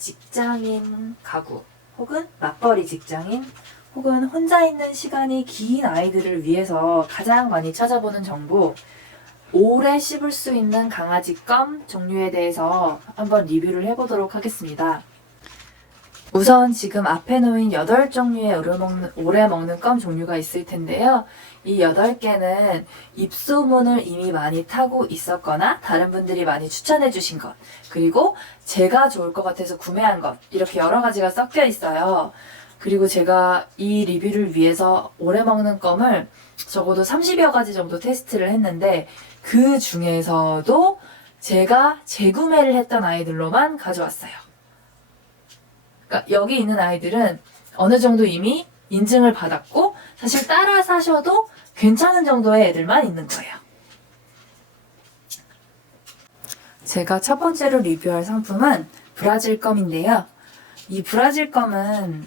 직장인 가구 혹은 맞벌이 직장인 혹은 혼자 있는 시간이 긴 아이들을 위해서 가장 많이 찾아보는 정보, 오래 씹을 수 있는 강아지 껌 종류에 대해서 한번 리뷰를 해보도록 하겠습니다. 우선 지금 앞에 놓인 8종류의 오래 먹는 껌 종류가 있을 텐데요. 이 8개는 입소문을 이미 많이 타고 있었거나 다른 분들이 많이 추천해 주신 것, 그리고 제가 좋을 것 같아서 구매한 것, 이렇게 여러 가지가 섞여 있어요. 그리고 제가 이 리뷰를 위해서 오래 먹는 껌을 적어도 30여 가지 정도 테스트를 했는데 그 중에서도 제가 재구매를 했던 아이들로만 가져왔어요. 그러니까 여기 있는 아이들은 어느 정도 이미 인증을 받았고 사실 따라 사셔도 괜찮은 정도의 애들만 있는 거예요. 제가 첫 번째로 리뷰할 상품은 브라질 껌인데요. 이 브라질 껌은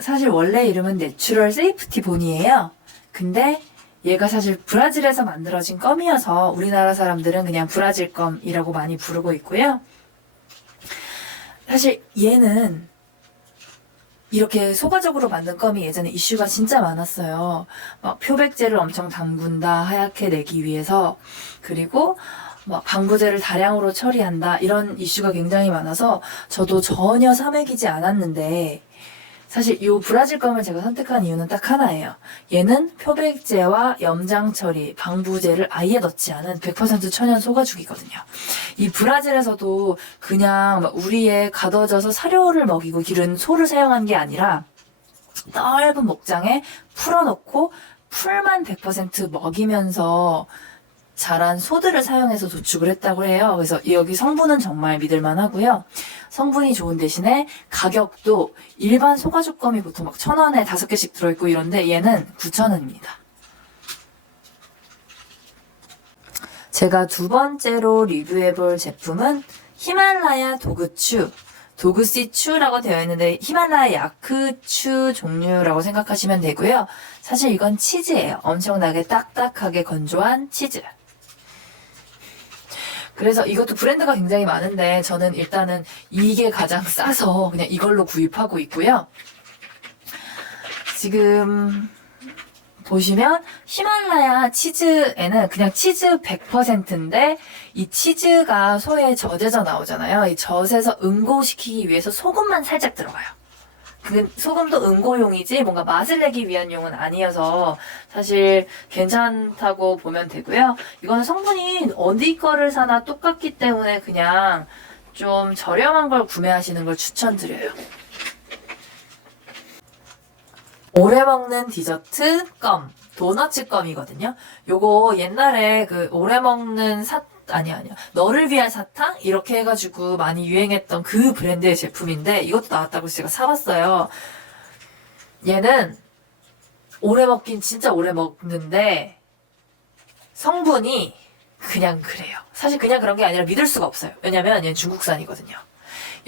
사실 원래 이름은 내추럴 세이프티 본이에요. 근데 얘가 사실 브라질에서 만들어진 껌이어서 우리나라 사람들은 그냥 브라질 껌이라고 많이 부르고 있고요. 사실 얘는 이렇게 소가적으로 만든 껌이 예전에 이슈가 진짜 많았어요. 막 표백제를 엄청 담근다, 하얗게 내기 위해서. 그리고 막 방부제를 다량으로 처리한다, 이런 이슈가 굉장히 많아서 저도 전혀 사먹이지 않았는데 사실 이 브라질 껌을 제가 선택한 이유는 딱 하나예요. 얘는 표백제와 염장 처리, 방부제를 아예 넣지 않은 100% 천연 소가죽이거든요. 이 브라질에서도 그냥 우리의 가둬져서 사료를 먹이고 기른 소를 사용한 게 아니라 넓은 목장에 풀어놓고 풀만 100% 먹이면서 자란 소들을 사용해서 도축을 했다고 해요. 그래서 여기 성분은 정말 믿을만 하고요. 성분이 좋은 대신에 가격도 일반 소가죽 껌이 보통 막 1,000원에 5개씩 들어있고 이런데 얘는 9,000원입니다. 제가 두 번째로 리뷰해볼 제품은 히말라야 도그추, 도그시추라고 되어 있는데 히말라야 야크추 종류라고 생각하시면 되고요. 사실 이건 치즈예요. 엄청나게 딱딱하게 건조한 치즈. 그래서 이것도 브랜드가 굉장히 많은데 저는 일단은 이게 가장 싸서 그냥 이걸로 구입하고 있고요. 지금 보시면 히말라야 치즈에는 그냥 치즈 100%인데 이 치즈가 소에 젖에서 나오잖아요. 이 젖에서 응고시키기 위해서 소금만 살짝 들어가요. 그 소금도 응고용이지 뭔가 맛을 내기 위한 용은 아니어서 사실 괜찮다고 보면 되고요. 이거는 성분이 어디 거를 사나 똑같기 때문에 그냥 좀 저렴한 걸 구매하시는 걸 추천드려요. 오래 먹는 디저트 껌, 도너츠 껌이거든요. 요거 옛날에 그 오래 먹는 아니야. 너를 위한 사탕? 이렇게 해가지고 많이 유행했던 그 브랜드의 제품인데 이것도 나왔다고 제가 사봤어요. 얘는 오래 먹긴 진짜 오래 먹는데 성분이 그냥 그래요. 사실 그냥 그런 게 아니라 믿을 수가 없어요. 왜냐면 얘는 중국산이거든요.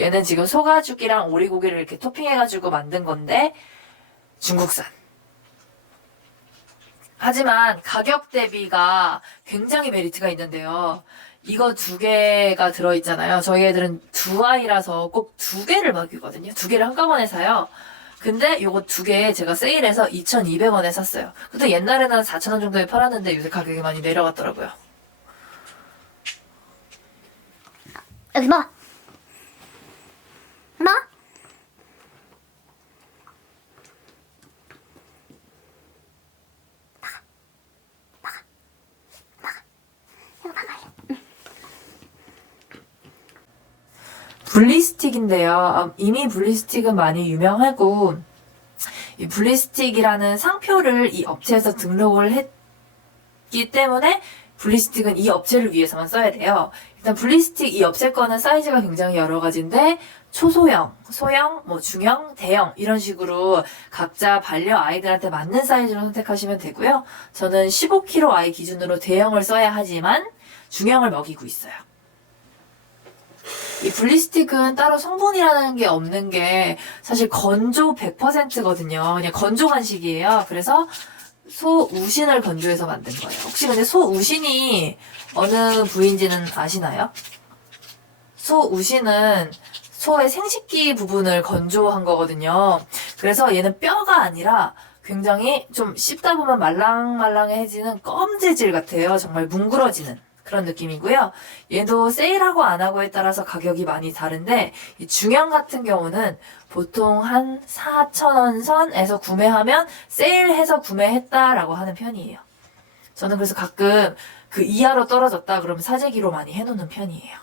얘는 지금 소가죽이랑 오리고기를 이렇게 토핑해가지고 만든 건데 중국산. 하지만 가격 대비가 굉장히 메리트가 있는데요. 이거 2개가 들어있잖아요. 저희 애들은 2아이라서 꼭 2개를 먹이거든요. 2개를 한꺼번에 사요. 근데 요거 2개 제가 세일해서 2,200원에 샀어요. 근데 옛날에는 4,000원 정도에 팔았는데 요새 가격이 많이 내려갔더라고요. 여기 뭐? 뭐? 블리스틱인데요. 이미 블리스틱은 많이 유명하고 이 블리스틱이라는 상표를 이 업체에서 등록을 했기 때문에 블리스틱은 이 업체를 위해서만 써야 돼요. 일단 블리스틱 이 업체 거는 사이즈가 굉장히 여러 가지인데 초소형, 소형, 중형, 대형 이런 식으로 각자 반려 아이들한테 맞는 사이즈로 선택하시면 되고요. 저는 15kg 아이 기준으로 대형을 써야 하지만 중형을 먹이고 있어요. 이 블리스틱은 따로 성분이라는 게 없는 게 사실 건조 100%거든요. 그냥 건조 간식이에요. 그래서 소 우신을 건조해서 만든 거예요. 혹시 근데 소 우신이 어느 부위인지는 아시나요? 소 우시는 소의 생식기 부분을 건조한 거거든요. 그래서 얘는 뼈가 아니라 굉장히 좀 씹다 보면 말랑말랑해지는 껌 재질 같아요. 정말 뭉그러지는 그런 느낌이고요. 얘도 세일하고 안 하고에 따라서 가격이 많이 다른데 이 중형 같은 경우는 보통 한 4,000원 선에서 구매하면 세일해서 구매했다라고 하는 편이에요. 저는 그래서 가끔 그 이하로 떨어졌다 그러면 사재기로 많이 해놓는 편이에요.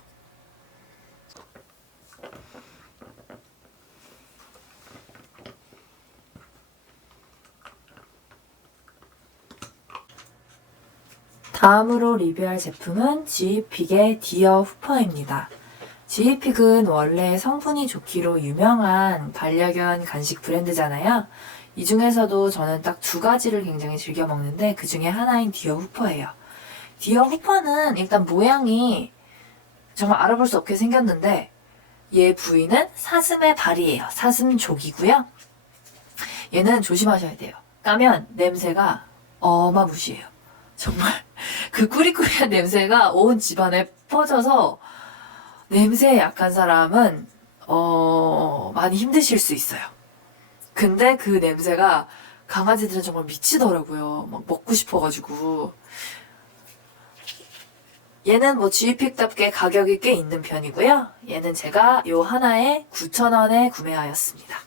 다음으로 리뷰할 제품은 지휘픽의 디어 후퍼입니다. 지휘픽은 원래 성분이 좋기로 유명한 반려견 간식 브랜드잖아요. 이 중에서도 저는 딱 두 가지를 굉장히 즐겨 먹는데 그 중에 하나인 디어 후퍼예요. 디어 후퍼는 일단 모양이 정말 알아볼 수 없게 생겼는데 얘 부위는 사슴의 발이에요. 사슴족이고요. 얘는 조심하셔야 돼요. 까면 냄새가 어마무시해요. 정말 그 꾸리꾸리한 냄새가 온 집안에 퍼져서 냄새에 약한 사람은 많이 힘드실 수 있어요. 근데 그 냄새가 강아지들은 정말 미치더라고요. 막 먹고 싶어가지고. 얘는 뭐 지휘픽답게 가격이 꽤 있는 편이고요. 얘는 제가 요 하나에 9,000원에 구매하였습니다.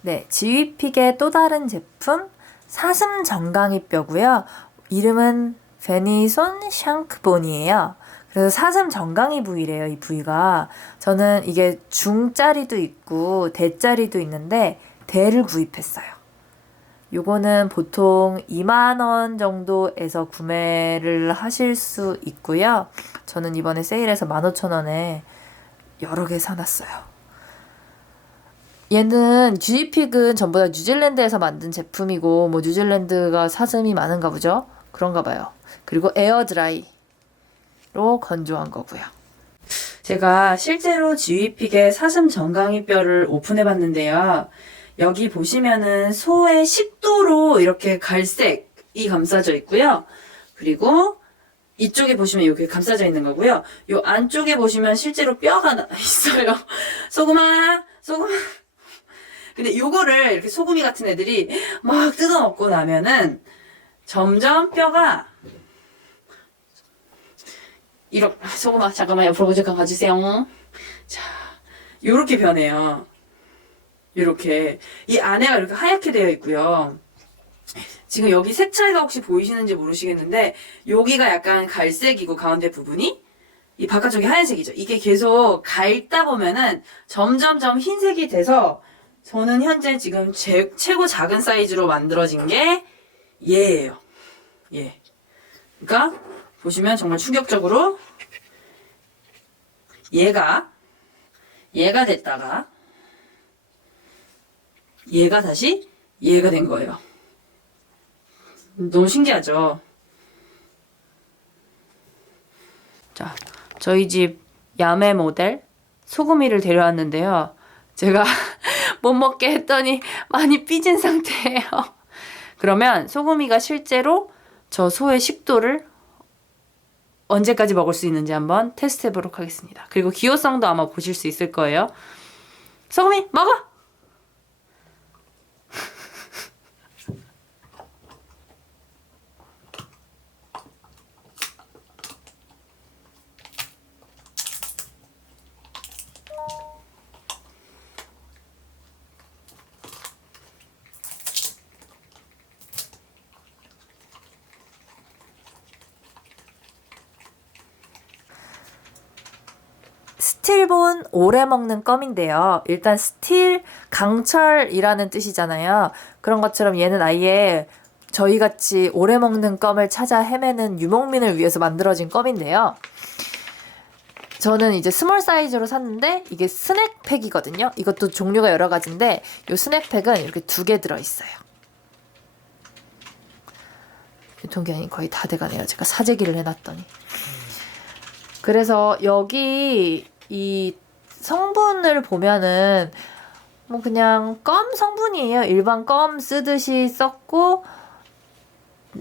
네, 지휘픽의 또 다른 제품 사슴 정강이 뼈고요. 이름은 베니손 샹크본이에요. 그래서 사슴 정강이 부위래요, 이 부위가. 저는 이게 중짜리도 있고 대짜리도 있는데 대를 구입했어요. 요거는 보통 2만원 정도에서 구매를 하실 수 있고요. 저는 이번에 세일해서 15,000원에 여러 개 사놨어요. 얘는 지휘픽은 전부 다 뉴질랜드에서 만든 제품이고 뭐 뉴질랜드가 사슴이 많은가 보죠? 그런가 봐요. 그리고 에어드라이로 건조한 거고요. 제가 실제로 지휘픽의 사슴 정강이 뼈를 오픈해봤는데요. 여기 보시면은 소의 식도로 이렇게 갈색이 감싸져 있고요. 그리고 이쪽에 보시면 이렇게 감싸져 있는 거고요. 이 안쪽에 보시면 실제로 뼈가 있어요. 소금아. 근데 요거를 이렇게 소금이 같은 애들이 막 뜯어먹고 나면은 점점 뼈가 이렇게 소금아 잠깐만 옆으로 잠깐 가주세요. 자, 요렇게 변해요. 요렇게 이 안에가 이렇게 하얗게 되어 있고요. 지금 여기 색 차이가 혹시 보이시는지 모르시겠는데 여기가 약간 갈색이고 가운데 부분이 이 바깥쪽이 하얀색이죠. 이게 계속 갈다 보면은 점점점 흰색이 돼서 저는 현재 지금 최고 작은 사이즈로 만들어진 게 얘예요. 얘. 그러니까 보시면 정말 충격적으로 얘가 됐다가 얘가 다시 얘가 된 거예요. 너무 신기하죠? 자, 저희 집 야매 모델 소금이를 데려왔는데요. 제가 못 먹게 했더니 많이 삐진 상태예요. 그러면 소금이가 실제로 저 소의 식도를 언제까지 먹을 수 있는지 한번 테스트 해보도록 하겠습니다. 그리고 기호성도 아마 보실 수 있을 거예요. 소금이 먹어! 스틸본 오래 먹는 껌인데요. 일단 스틸 강철이라는 뜻이잖아요. 그런 것처럼 얘는 아예 저희같이 오래 먹는 껌을 찾아 헤매는 유목민을 위해서 만들어진 껌인데요. 저는 이제 스몰 사이즈로 샀는데 이게 스낵팩이거든요. 이것도 종류가 여러 가지인데 이 스낵팩은 이렇게 2개 들어있어요. 유통기한이 거의 다 돼가네요. 제가 사재기를 해놨더니. 그래서 여기 이 성분을 보면은 뭐 그냥 껌 성분이에요. 일반 껌 쓰듯이 썼고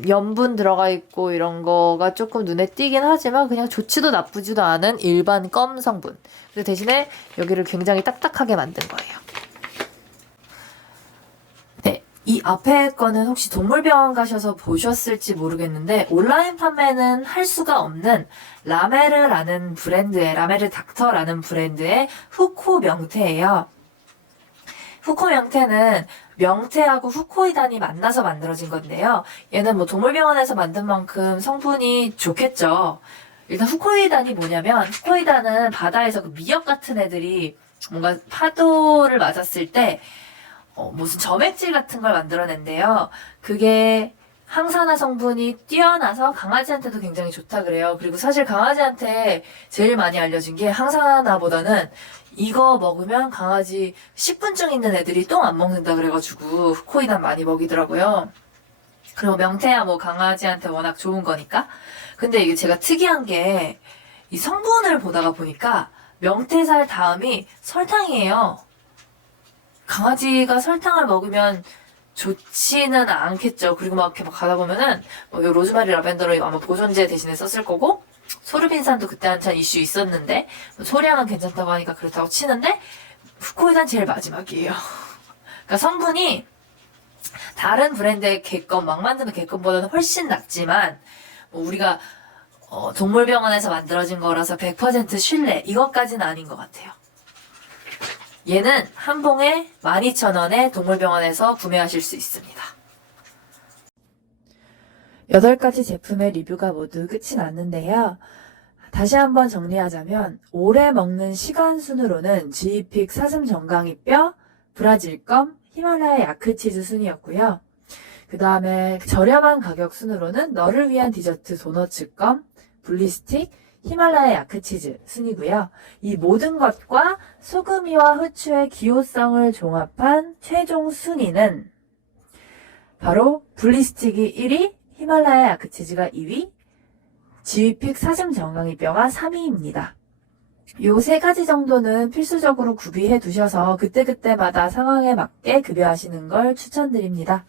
염분 들어가 있고 이런 거가 조금 눈에 띄긴 하지만 그냥 좋지도 나쁘지도 않은 일반 껌 성분. 근데 대신에 여기를 굉장히 딱딱하게 만든 거예요. 네, 이 앞에 거는 혹시 동물병원 가셔서 보셨을지 모르겠는데 온라인 판매는 할 수가 없는 라메르라는 브랜드의 라메르 닥터라는 브랜드의 후코 명태예요. 후코 명태는 명태하고 후코이단이 만나서 만들어진 건데요. 얘는 뭐 동물병원에서 만든 만큼 성분이 좋겠죠. 일단 후코이단이 뭐냐면 후코이단은 바다에서 그 미역 같은 애들이 뭔가 파도를 맞았을 때 무슨 점액질 같은 걸 만들어낸대요. 그게 항산화 성분이 뛰어나서 강아지한테도 굉장히 좋다 그래요. 그리고 사실 강아지한테 제일 많이 알려진 게 항산화보다는 이거 먹으면 강아지 식분증 있는 애들이 똥 안 먹는다 그래가지고 후코이단 많이 먹이더라고요. 그리고 명태야 뭐 강아지한테 워낙 좋은 거니까. 근데 이게 제가 특이한 게 이 성분을 보다가 보니까 명태살 다음이 설탕이에요. 강아지가 설탕을 먹으면 좋지는 않겠죠. 그리고 막 이렇게 막 가다 보면은 뭐 로즈마리 라벤더를 아마 보존제 대신에 썼을 거고 소르빈산도 그때 한참 이슈 있었는데 소량은 괜찮다고 하니까 그렇다고 치는데 후코이단 제일 마지막이에요. 그러니까 성분이 다른 브랜드의 개껌 막 만드는 개껌보다는 훨씬 낫지만 뭐 우리가 동물병원에서 만들어진 거라서 100% 신뢰 이것까지는 아닌 것 같아요. 얘는 한 봉에 12,000원에 동물병원에서 구매하실 수 있습니다. 8가지 제품의 리뷰가 모두 끝이 났는데요. 다시 한번 정리하자면 오래 먹는 시간 순으로는 지이픽 사슴 정강이뼈, 브라질껌, 히말라야 야크치즈 순이었고요. 그 다음에 저렴한 가격 순으로는 너를 위한 디저트 도너츠껌, 블리스틱, 히말라야 야크치즈 순이고요. 이 모든 것과 소금이와 후추의 기호성을 종합한 최종 순위는 바로 블리스틱이 1위, 히말라야 야크치즈가 2위, 지휘픽 사슴 정강이뼈가 3위입니다. 요 세 가지 정도는 필수적으로 구비해 두셔서 그때그때마다 상황에 맞게 급여하시는 걸 추천드립니다.